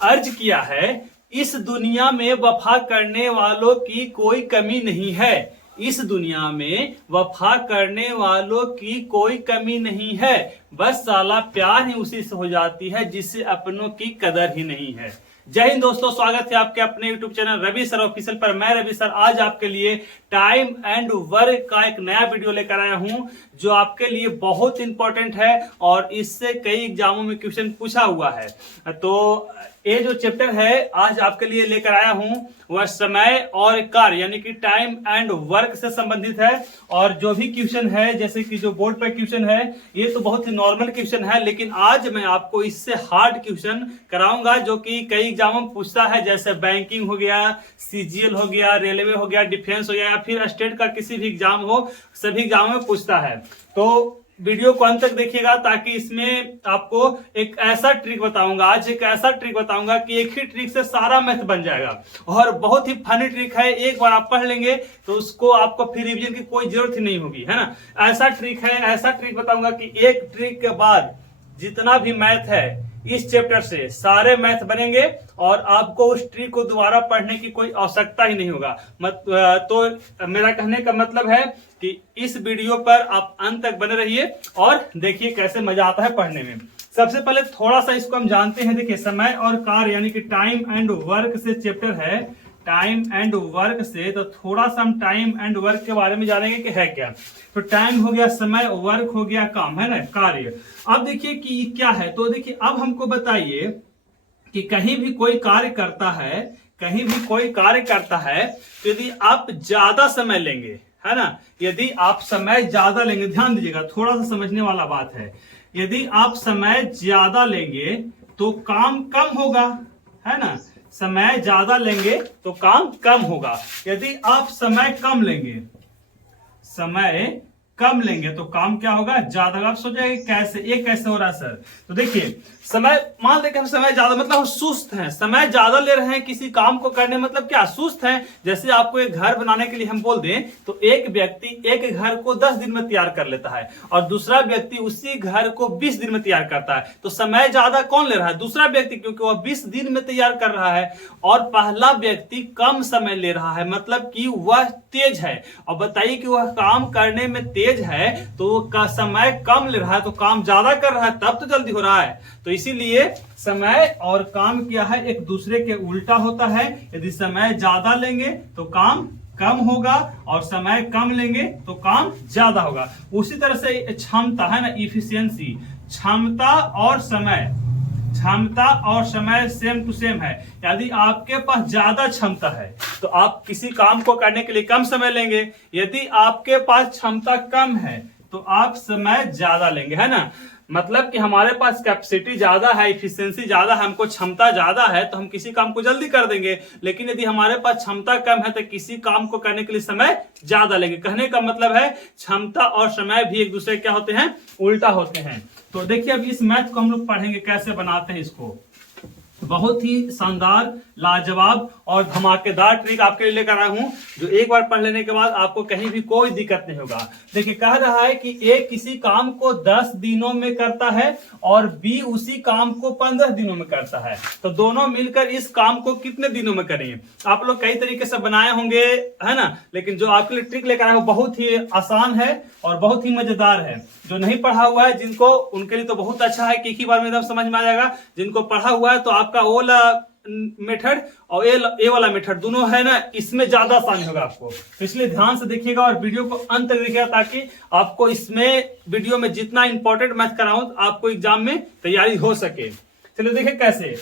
अर्ज किया है, इस दुनिया में वफा करने वालों की कोई कमी नहीं है। इस दुनिया में वफा करने वालों की कोई कमी नहीं है, बस साला प्यार ही उसी से हो जाती है जिससे अपनों की कदर ही नहीं है। जय हिंद दोस्तों, स्वागत है आपके अपने YouTube channel Ravi sir official पर। मैं रवि सर आज आपके लिए टाइम एंड वर्क का एक नया वीडियो लेकर आया हूं जो आपके लिए बहुत इंपॉर्टेंट है और इससे कई एग्जामों में क्वेश्चन पूछा हुआ है। तो ये जो चैप्टर है आज आपके लिए लेकर आया हूं वह समय और कार्य यानी कि टाइम एंड वर्क से संबंधित है। और जो भी क्वेश्चन है, जैसे कि जो बोर्ड पर क्वेश्चन है, ये तो बहुत ही नॉर्मल क्वेश्चन है, लेकिन आज मैं आपको इससे हार्ड क्वेश्चन कराऊंगा जो कि कई एग्जामों में पूछता है। जैसे बैंकिंग हो गया, सीजीएल हो गया, रेलवे हो गया, डिफेंस हो गया, या फिर स्टेट का किसी भी एग्जाम हो, सभी एग्जामों में पूछता है। तो वीडियो को अंत तक देखिएगा ताकि इसमें आपको एक ऐसा ट्रिक बताऊंगा, आज एक ऐसा ट्रिक बताऊंगा कि एक ही ट्रिक से सारा मैथ बन जाएगा। और बहुत ही फनी ट्रिक है, एक बार आप पढ़ लेंगे तो उसको आपको फिर रिवीजन की कोई जरूरत ही नहीं होगी, है ना। ऐसा ट्रिक है, ऐसा ट्रिक बताऊंगा कि एक ट्रिक के बाद जितना भी मैथ है इस चैप्टर से सारे मैथ बनेंगे और आपको उस ट्रिक को दोबारा पढ़ने की कोई आवश्यकता ही नहीं होगा। तो मेरा कहने का मतलब है कि इस वीडियो पर आप अंत तक बने रहिए और देखिए कैसे मजा आता है पढ़ने में। सबसे पहले थोड़ा सा इसको हम जानते हैं। देखिए, समय और कार्य यानी कि टाइम एंड वर्क से चैप्टर है, टाइम एंड वर्क से। तो थोड़ा सा हम टाइम एंड वर्क के बारे में जानेंगे कि है क्या। तो टाइम हो गया समय, वर्क हो गया काम, है ना, कार्य। अब देखिए कि क्या है। तो देखिए अब हमको बताइए कि कहीं भी कोई कार्य करता है, कहीं भी कोई कार्य करता है तो यदि आप ज्यादा समय लेंगे, है ना, यदि आप समय ज्यादा लेंगे, ध्यान दीजिएगा, थोड़ा सा समझने वाला बात है। यदि आप समय ज्यादा लेंगे तो काम कम होगा, है ना। समय ज्यादा लेंगे तो काम कम होगा। यदि आप समय कम लेंगे, समय कम लेंगे तो काम क्या होगा, ज्यादा। आप सोचेंगे कैसे, ये कैसे हो रहा है सर। तो देखिए, समय मान लें कि हम समय ज्यादा मतलब हम सुस्त हैं, समय ज्यादा ले रहे हैं किसी काम को करने, मतलब क्या, सुस्त हैं। जैसे आपको एक घर बनाने के लिए हम बोल दें तो एक व्यक्ति एक घर को 10 दिन में तैयार कर लेता है और दूसरा व्यक्ति उसी घर को 20 दिन में तैयार करता है। तो समय ज्यादा कौन ले रहा है, दूसरा व्यक्ति, क्योंकि वह 20 दिन में तैयार कर रहा है और पहला व्यक्ति कम समय ले रहा है, मतलब कि वह तेज है। और बताइए कि वह काम करने में तेज है तो का समय कम ले रहा है तो काम ज्यादा कर रहा है, तब तो जल्दी हो रहा है। तो इसीलिए समय और काम क्या है, एक दूसरे के उल्टा होता है। यदि समय ज्यादा लेंगे तो काम कम होगा और समय कम लेंगे तो काम ज्यादा होगा। उसी तरह से क्षमता है ना, इफिशियंसी, क्षमता और समय, क्षमता और समय सेम टू सेम है। यदि आपके पास ज्यादा क्षमता है तो आप किसी काम को करने के लिए कम समय लेंगे। यदि आपके पास क्षमता कम है तो आप समय ज्यादा लेंगे, है ना। मतलब कि हमारे पास कैपेसिटी ज्यादा है, इफिशियंसी ज्यादा है, हमको क्षमता ज्यादा है तो हम किसी काम को जल्दी कर देंगे। लेकिन यदि हमारे पास क्षमता कम है तो किसी काम को करने के लिए समय ज्यादा लेंगे। कहने का मतलब है क्षमता और समय भी एक दूसरे क्या होते हैं, उल्टा होते हैं। तो देखिए अब इस मैथ को हम लोग पढ़ेंगे कैसे बनाते हैं इसको। बहुत ही शानदार, लाजवाब और धमाकेदार ट्रिक आपके लिए लेकर आया हूं जो एक बार पढ़ लेने के बाद आपको कहीं भी कोई दिक्कत नहीं होगा। देखिए, कह रहा है कि ए किसी काम को 10 दिनों में करता है और बी उसी काम को 15 दिनों में करता है। तो दोनों मिलकर इस काम को कितने दिनों में करेंगे। आप लोग कई तरीके से बनाए होंगे, है ना, लेकिन जो आपके लिए ट्रिक लेकर आया हूं बहुत ही आसान है और बहुत ही मजेदार है। जो नहीं पढ़ा हुआ है जिनको, उनके लिए तो बहुत अच्छा है कि एक ही बार में एकदम समझ में आ जाएगा। जिनको पढ़ा हुआ है तो आपका वो वाला मेथड और ए वाला मेथड दोनों है ना, इसमें ज्यादा आसानी होगा आपको। तो इसलिए ध्यान से देखिएगा और वीडियो को अंत तक देखिएगा ताकि आपको इसमें वीडियो में जितना इंपॉर्टेंट मैथ कराऊं तो आपको एग्जाम में तैयारी हो सके। चलिए देखिए कैसे।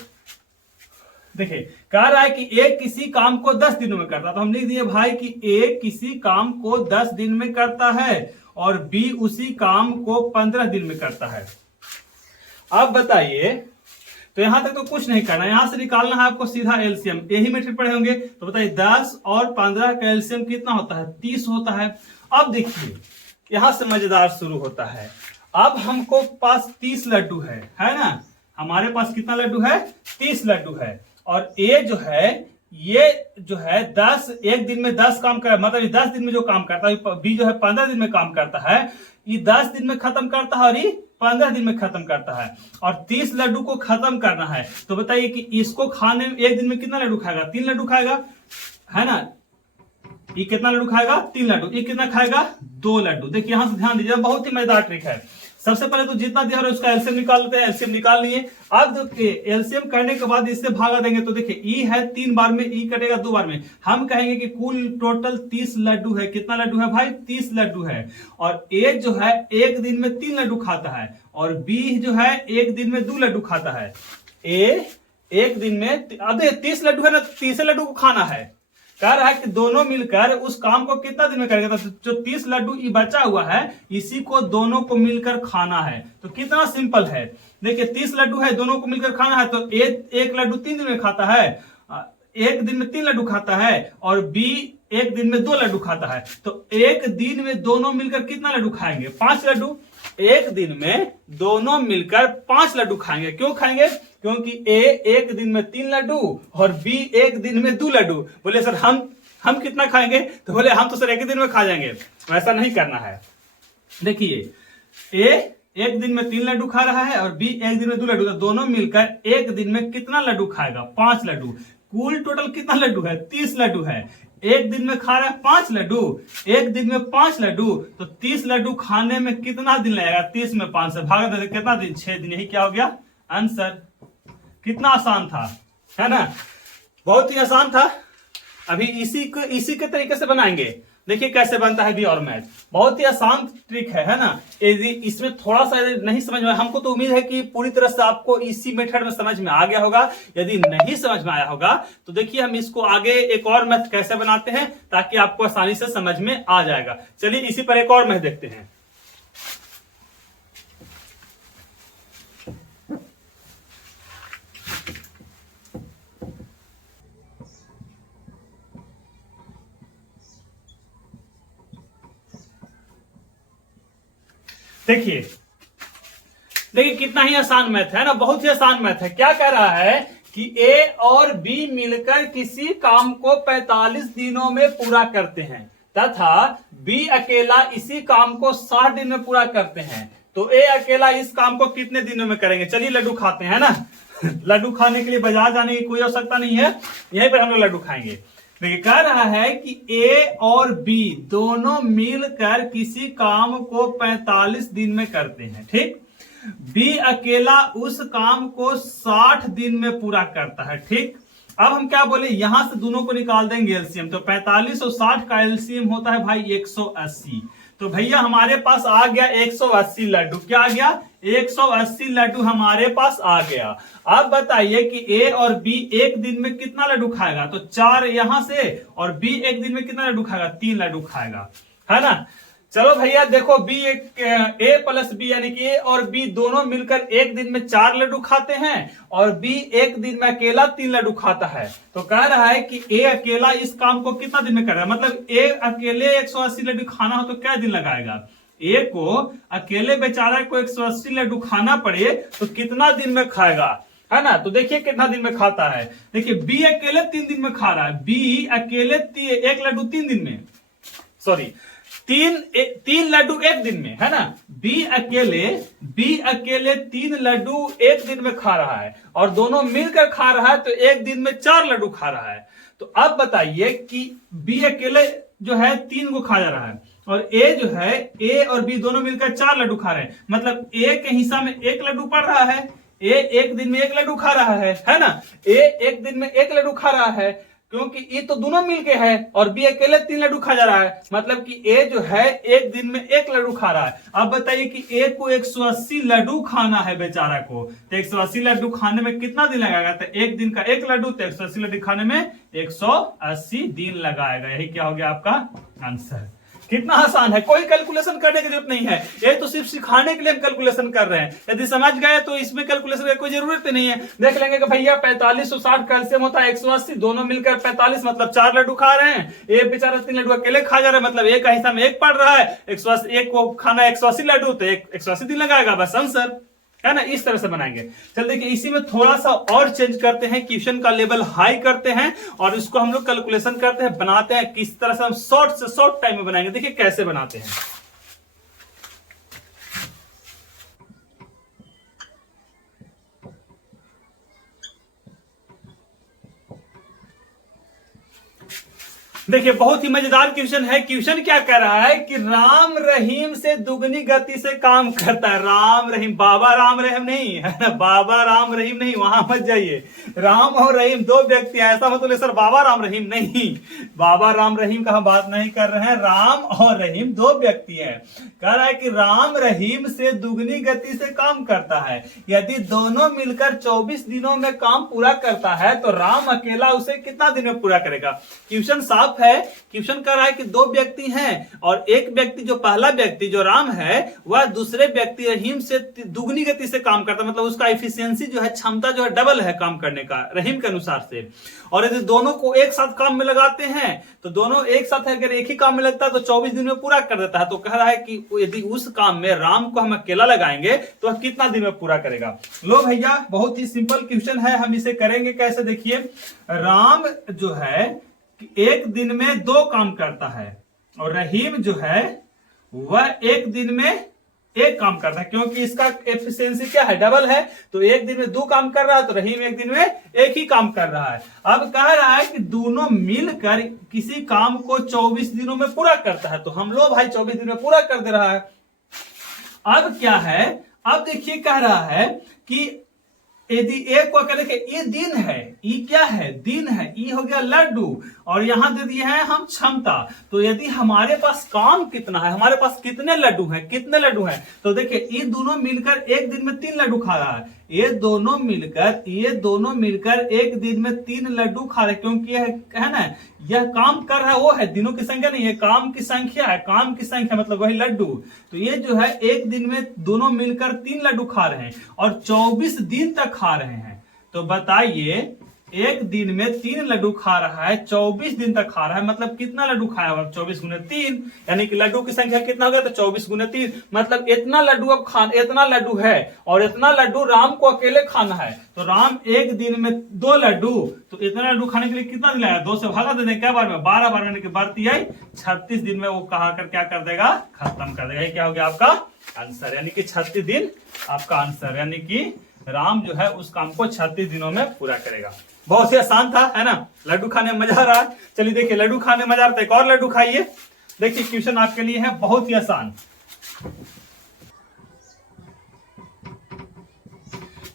देखिए, कह रहा है कि ए किसी काम को 10 दिनों में करता है, तो हम लिख दिए भाई कि ए किसी काम को 10 दिन में करता है और बी उसी काम को 15 दिन में करता है। अब बताइए, तो यहां तक तो कुछ नहीं करना, यहां से निकालना है आपको सीधा एलसीएम। यही मेथड पढ़े होंगे तो बताइए 10 और 15 का एलसीएम कितना होता है, 30 होता है। अब देखिए यहां से मजेदार शुरू होता है। अब हमको पास 30 लड्डू है ना, हमारे पास कितना लड्डू है, 30 लड्डू है। और ए जो है, ये जो है 10 एक दिन में 10 काम कर, मतलब 10 दिन में जो काम करता है, बी जो है 15 दिन में काम करता है, ये 10 दिन में खत्म करता है और ये 15 दिन में खत्म करता है और 30 लड्डू को खत्म करना है। तो बताइए कि इसको खाने में एक दिन में कितना लड्डू खाएगा? 3 लड्डू खाएगा, है ना। ये कितना लड्डू खाएगा? 3 लड्डू। ये कितना खाएगा? 2 लड्डू। देखिए यहां से ध्यान दीजिए, बहुत ही मजेदार ट्रिक है। सबसे पहले तो जितना दिया है उसका एलसीएम निकाल लेते हैं। एलसीएम निकाल लिए। अब देखिए एलसीएम करने के बाद इससे भागा देंगे तो देखिए ई है 3 बार में, ई कटेगा 2 बार में। हम कहेंगे कि कुल टोटल 30 लड्डू है। कितना लड्डू है भाई? 30 लड्डू है। और ए जो है एक दिन में 3 लड्डू खाता है और बी जो है एक दिन में 2 लड्डू खाता है। ए एक दिन में अब 30 लड्डू है ना, 30 लड्डू को खाना है। कह रहा है कि दोनों मिलकर उस काम को कितना दिन में करेगा? तो जो 30 लड्डू बचा हुआ है इसी को दोनों को मिलकर खाना है। तो कितना सिंपल है। देखिए 30 लड्डू है, दोनों को मिलकर खाना है। तो एक लड्डू 3 दिन में खाता है, एक दिन में 3 लड्डू खाता है और बी एक दिन में 2 लड्डू खाता है। तो एक दिन में दोनों मिलकर कितना लड्डू खाएंगे? 5 लड्डू। एक दिन में दोनों मिलकर 5 लड्डू खाएंगे। क्यों खाएंगे? क्योंकि ए एक दिन में 3 लड्डू और बी एक दिन में 2 लड्डू। बोले सर हम कितना खाएंगे? तो बोले हम तो सर एक ही दिन में खा जाएंगे। ऐसा नहीं करना है। देखिए ए एक दिन में 3 लड्डू खा रहा है और बी एक दिन में 2 लड्डू। तो दोनों मिलकर एक दिन में कितना लड्डू खाएगा? 5 लड्डू। कुल टोटल कितना लड्डू है? 30 लड्डू है। एक दिन में खा रहा है 5 लड्डू, एक दिन में 5 लड्डू। तो 30 लड्डू खाने में कितना दिन लगेगा? 30 में 5 से भाग दे कितना दिन? 6 दिन। यही क्या हो गया आंसर। कितना आसान था, है ना। बहुत ही आसान था। अभी इसी के तरीके से बनाएंगे। देखिए कैसे बनता है बी और मैथ। बहुत ही आसान ट्रिक है ना। यदि इसमें थोड़ा सा नहीं समझ में, हमको तो उम्मीद है कि पूरी तरह से आपको इसी मेथड में समझ में आ गया होगा। यदि नहीं समझ में आया होगा तो देखिए हम इसको आगे एक और मैथ कैसे बनाते हैं ताकि आपको आसानी से समझ में आ जाएगा। चलिए इसी पर एक और मैथ देखते हैं। देखिए कितना ही आसान मैथ है ना। बहुत ही आसान मैथ है। क्या कह रहा है कि ए और बी मिलकर किसी काम को 45 दिनों में पूरा करते हैं तथा बी अकेला इसी काम को 60 दिन में पूरा करते हैं। तो ए अकेला इस काम को कितने दिनों में करेंगे? चलिए लड्डू खाते हैं ना। लड्डू खाने के लिए बाजार जाने की कोई आवश्यकता नहीं है, यहीं पर हम लोग लड्डू खाएंगे। देखिए कह रहा है कि ए और बी दोनों मिलकर किसी काम को 45 दिन में करते हैं, ठीक। बी अकेला उस काम को 60 दिन में पूरा करता है, ठीक। अब हम क्या बोले, यहां से दोनों को निकाल देंगे एलसीएम। तो 45 और 60 का एलसीएम होता है भाई 180। तो भैया हमारे पास आ गया 180 लड्डू। क्या आ गया? 180 लड्डू हमारे पास आ गया। अब बताइए कि ए और बी एक दिन में कितना लड्डू खाएगा? तो 4 यहां से, और बी एक दिन में कितना लड्डू खाएगा? 3 लड्डू खाएगा, है ना। चलो भैया देखो ए प्लस बी यानी कि ए और बी दोनों मिलकर एक दिन में 4 लड्डू खाते हैं और बी एक दिन में अकेला 3 लड्डू खाता है। तो कह रहा है कि ए अकेला इस काम को कितना दिन में करेगा? मतलब ए अकेले 180 लड्डू खाना हो तो क्या दिन लगाएगा? ए को अकेले बेचारा को 180 लड्डू खाना पड़े तो कितना दिन में खाएगा, है ना। तो देखिए कितना दिन में खाता है। देखिए बी अकेले 3 दिन में खा रहा है। बी अकेले 1 लड्डू 3 दिन में, सॉरी 3 लड्डू एक दिन में, है ना। बी अकेले 3 लड्डू एक दिन में खा रहा है और दोनों मिलकर खा रहा है तो एक दिन में 4 लड्डू खा रहा है। तो अब बताइए कि बी अकेले जो है 3 को खा जा रहा है और ए जो है, ए और बी दोनों मिलकर 4 लड्डू खा रहे हैं। मतलब ए के हिस्सा में 1 लड्डू पड़ रहा है। ए एक दिन में 1 लड्डू खा रहा है ना। ए एक दिन में 1 लड्डू खा रहा है क्योंकि ये तो दोनों मिलके है और बी अकेले 3 लड्डू खा जा रहा है। मतलब कि ए जो है एक दिन में 1 लड्डू खा रहा है। अब बताइए कि ए को 180 लड्डू खाना है बेचारा को, तो 180 लड्डू खाने में कितना दिन लगाएगा? तो एक दिन का 1 लड्डू, तो 180 लड्डू खाने में 180 दिन लगाएगा। यही क्या हो गया आपका आंसर। कितना आसान है, कोई कैलकुलेशन करने की जरूरत नहीं है। ये तो सिर्फ सिखाने के लिए हम कैलकुलेशन कर रहे हैं। यदि समझ गए तो इसमें कैलकुलेशन की कोई जरूरत नहीं है। देख लेंगे कि भैया 45 और 60 कैल्शियम होता है 180, दोनों मिलकर 45 मतलब 4 लड्डू खा रहे हैं। एक बेचारा 3 लड्डू अकेले खा जा रहा है, मतलब एक का हिस्सा में 1 पड़ रहा है। 180 एक को खाना 180 लड्डू, तो 180 दिन लगाएगा, बस आंसर, है ना। इस तरह से बनाएंगे। चल देखिए इसी में थोड़ा सा और चेंज करते हैं, क्वेश्चन का लेवल हाई करते हैं और इसको हम लोग कैलकुलेशन करते हैं, बनाते हैं। किस तरह से हम शॉर्ट से शॉर्ट टाइम में बनाएंगे, देखिए कैसे बनाते हैं। देखिए बहुत ही मजेदार क्वेश्चन है। क्वेश्चन क्या कह रहा है कि राम रहीम से दुगनी गति से काम करता है। राम रहीम, बाबा राम रहीम नहीं है ना, बाबा राम रहीम नहीं, वहां मत जाइए। राम और रहीम दो व्यक्ति हैं, ऐसा मतलब सर बाबा राम रहीम नहीं, बाबा राम रहीम का हम बात नहीं कर रहे हैं। राम और रहीम दो व्यक्ति हैं। कह रहा है कि राम रहीम से दुगनी गति से काम करता है। यदि दोनों मिलकर 24 दिनों में काम पूरा करता है तो राम अकेला उसे कितना दिन में पूरा करेगा। क्वेश्चन साफ है। क्वेश्चन कह रहा है कि दो व्यक्ति हैं और एक व्यक्ति, जो पहला व्यक्ति जो राम है, वह दूसरे व्यक्ति रहीम से दुगनी गति से काम करता है। मतलब उसका एफिशिएंसी जो है, क्षमता जो है डबल है काम करने का रहीम के अनुसार से। और यदि दोनों को एक साथ काम में लगाते हैं तो दोनों एक साथ अगर एक ही काम में लगता है तो 24 दिन में पूरा कर देता है। तो कह रहा है कि यदि उस काम में राम को हम अकेला लगाएंगे तो वह कितना दिन में पूरा करेगा। लो भैया बहुत ही सिंपल क्वेश्चन है, हम इसे करेंगे कैसे। देखिए राम जो है एक दिन में दो काम करता है और रहीम जो है वह एक दिन में एक काम करता है, क्योंकि इसका एफिशिएंसी क्या है, डबल है। तो एक दिन में दो काम कर रहा है तो रहीम एक दिन में एक ही काम कर रहा है। अब कह रहा है कि दोनों मिलकर किसी काम को 24 दिनों में पूरा करता है। तो हम लोग भाई 24 दिन में पूरा कर दे रहा है। अब क्या है, अब देखिए कह रहा है कि यदि एक को देखे ये दिन है, ये क्या है, दिन है, ये हो गया लड्डू और यहां दे दिए हैं हम क्षमता। तो यदि हमारे पास काम कितना है, हमारे पास कितने लड्डू हैं, कितने लड्डू हैं, तो देखिए ये दोनों मिलकर एक दिन में 3 लड्डू खा रहा है। ये दोनों मिलकर एक दिन में 3 लड्डू खा रहे, क्योंकि यह है ना, यह काम कर रहा है, वो है दिनों की संख्या नहीं है, काम की संख्या है, काम की संख्या मतलब वही लड्डू। तो ये जो है एक दिन में दोनों मिलकर 3 लड्डू खा रहे हैं और 24 दिन तक खा रहे हैं। तो बताइए एक दिन में 3 लड्डू खा रहा है, 24 दिन तक खा रहा है, मतलब कितना लड्डू खाया होगा, 24 गुने 3, यानी कि लड्डू की संख्या कितना हो गया, तो 24 गुने 3, मतलब इतना लड्डू अब खाना, इतना लड्डू है और इतना लड्डू राम को अकेले खाना है। तो राम एक दिन में 2 लड्डू, तो इतना लड्डू खाने के लिए कितना दिन आया, 2 से भागा दे दें, क्या बार में 12 बार की बढ़ती आई 36 दिन में वो कहा कर क्या कर देगा, खत्म कर देगा। ये क्या हो गया आपका आंसर, यानी कि 36 दिन आपका आंसर, यानी कि राम जो है उस काम को 36 दिनों में पूरा करेगा। बहुत ही आसान था, है ना। लड्डू खाने में मजा आ रहा है। चलिए देखिए लड्डू खाने में मजा आ रहा है, एक और लड्डू खाइए। देखिए क्वेश्चन आपके लिए है बहुत ही आसान।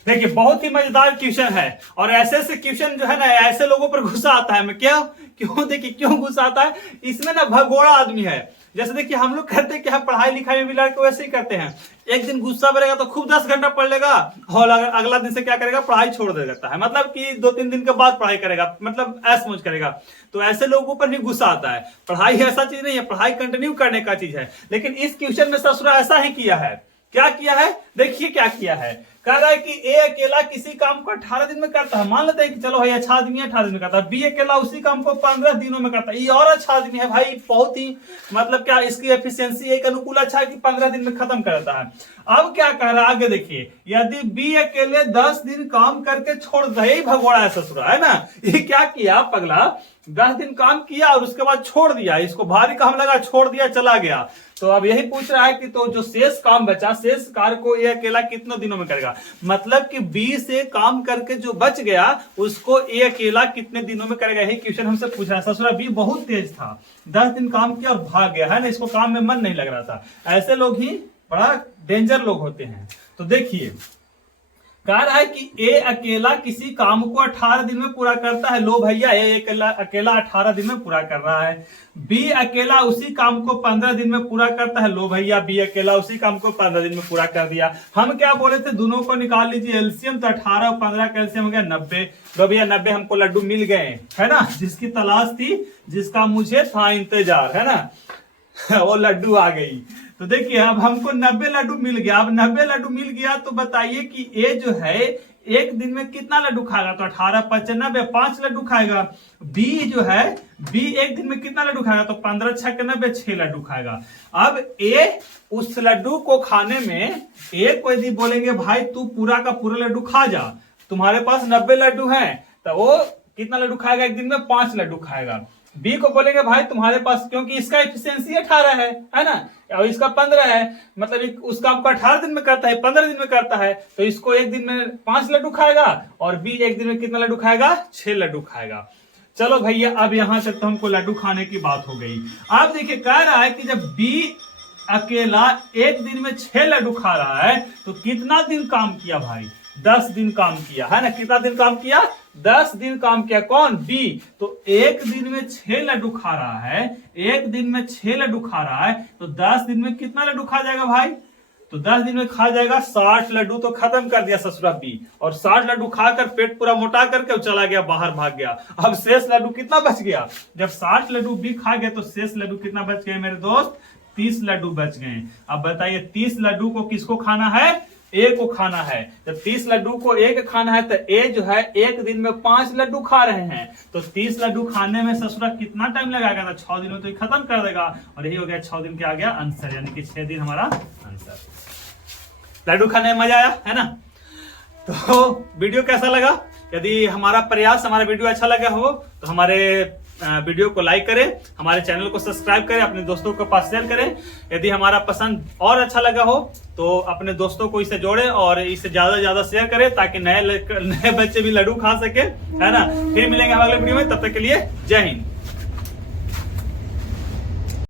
देखिए बहुत ही मजेदार क्वेश्चन है और ऐसे ऐसे क्वेश्चन जो है ना, ऐसे लोगों पर गुस्सा आता है। मैं क्यों देखिए क्यों गुस्सा आता है, इसमें ना भगोड़ा आदमी है। जैसे देखिए हम लोग करते हैं कि हम पढ़ाई लिखाई में भी लड़के वैसे ही करते हैं। एक दिन गुस्सा बढ़ेगा तो खूब 10 घंटा पढ़ लेगा और अगला दिन से क्या करेगा, पढ़ाई छोड़ देता है। मतलब कि 2-3 दिन के बाद पढ़ाई करेगा, मतलब ऐस मौज करेगा। तो ऐसे लोगों पर भी गुस्सा आता है। पढ़ाई ऐसा चीज नहीं है, पढ़ाई कंटिन्यू करने का चीज है। लेकिन इस क्वेश्चन में ससुरा ऐसा ही किया है। क्या किया है, देखिए क्या किया है। कह रहा है कि ए अकेला किसी काम को 18 दिन में करता है। मान लेते हैं कि चलो भाई अच्छा आदमी है, 18 दिन में करता है। बी अकेला उसी काम को 15 दिनों में करता है। ये और अच्छा आदमी है भाई, बहुत ही मतलब क्या इसकी एफिशिएंसी एक अनुकूल अच्छा है कि 15 दिन में खत्म कर देता है। अब क्या कह रहा है आगे देखिए, यदि बी अकेले 10 दिन काम करके छोड़ दे, यही भगोड़ा है ससुरा, है ना। ये क्या किया पगला, 10 दिन काम किया और उसके बाद छोड़ दिया, इसको भारी काम लगा, छोड़ दिया, चला गया। तो अब यही पूछ रहा है कि तो जो शेष काम बचा, शेष कार्य को ये अकेला कितने दिनों में करेगा। मतलब कि बी से काम करके जो बच गया उसको ए अकेला कितने दिनों में करेगा, यही क्वेश्चन हमसे पूछ रहा है। ससुरा बी बहुत तेज था, 10 दिन काम किया और भाग गया, है ना, इसको काम में मन नहीं लग रहा था। ऐसे लोग ही बड़ा डेंजर लोग होते हैं। तो देखिए कह रहा है कि ए अकेला किसी काम को 18 दिन में पूरा करता है। लो भैया ए अकेला 18 दिन में पूरा कर रहा है। बी अकेला उसी काम को 15 दिन में पूरा करता है। लो भैया बी अकेला उसी काम को 15 दिन में पूरा कर दिया। हम क्या बोले थे, दोनों को निकाल लीजिए एलसीएम, तो 18 और 15 का एलसीएम हो गया 90। लो भैया 90 हमको लड्डू मिल गए, है ना, जिसकी तलाश थी, जिसका मुझे था इंतजार, है ना वो लड्डू आ गई। तो देखिए अब हमको 90 लड्डू मिल गया। अब 90 लड्डू मिल गया तो बताइए कि ए जो है एक दिन में कितना लड्डू खाएगा, तो 18 5 90, 5 लड्डू खाएगा। बी जो है, बी एक दिन में कितना लड्डू खाएगा, तो 15 6 90, 6 लड्डू खाएगा। अब ए उस लड्डू को खाने में, ए को यदि बोलेंगे भाई तू पूरा का पूरा लड्डू खा जा, तुम्हारे पास 90 लड्डू हैं, तो वो कितना लड्डू खाएगा, एक दिन में 5 लड्डू खाएगा। बी को बोलेंगे भाई तुम्हारे पास, क्योंकि इसका एफिशिएंसी 18 है ना, और इसका 15 है, मतलब उसका आपको 18 दिन में करता है, 15 दिन में करता है, तो इसको एक दिन में 5 लड्डू खाएगा और बी एक दिन में कितना लड्डू खाएगा, 6 लड्डू खाएगा। चलो भैया, अब यहां तक तो हमको लड्डू खाने की बात हो गई। अब देखिए कह रहा है कि जब बी अकेला एक दिन में 6 लड्डू खा रहा है तो कितना दिन काम किया भाई? 10 दिन काम किया है ना। कितना दिन काम किया? 10 दिन काम किया। कौन? बी। तो एक दिन में 6 लड्डू खा रहा है, एक दिन में 6 लड्डू खा रहा है, तो 10 दिन में कितना लड्डू खा जाएगा भाई? तो 10 दिन में खा जाएगा 60 लड्डू। तो खत्म कर दिया ससुरा बी, और 60 लड्डू खाकर पेट पूरा मोटा करके चला गया बाहर, भाग गया। अब शेष लड्डू कितना बच गया? जब 60 लड्डू बी खा गया तो शेष लड्डू कितना बच गए मेरे दोस्त? 30 लड्डू बच गए। अब बताइए 30 लड्डू को किसको खाना है? ए को खाना है। जब 30 लड्डू को ए को खाना है तो ए जो है एक दिन में 5 लड्डू खा रहे हैं, तो 30 लड्डू खाने में ससुरा कितना टाइम लगाएगा? तो 6 दिनों तो ये खत्म कर देगा। और यही हो गया 6 दिन के आ गया आंसर, यानी कि 6 दिन हमारा आंसर। लड्डू खाने में मजा आया है ना? तो वीडियो कैसा लगा? यदि हमारा प्रयास, हमारा वीडियो अच्छा लगा हो तो हमारे वीडियो को लाइक करें, हमारे चैनल को सब्सक्राइब करें, अपने दोस्तों के पास शेयर करें। यदि हमारा पसंद और अच्छा लगा हो तो अपने दोस्तों को इसे जोड़ें और इसे ज्यादा से ज्यादा शेयर करें, ताकि नए बच्चे भी लड्डू खा सके, है ना। फिर मिलेंगे हम अगले वीडियो में, तब तक के लिए जय हिंद।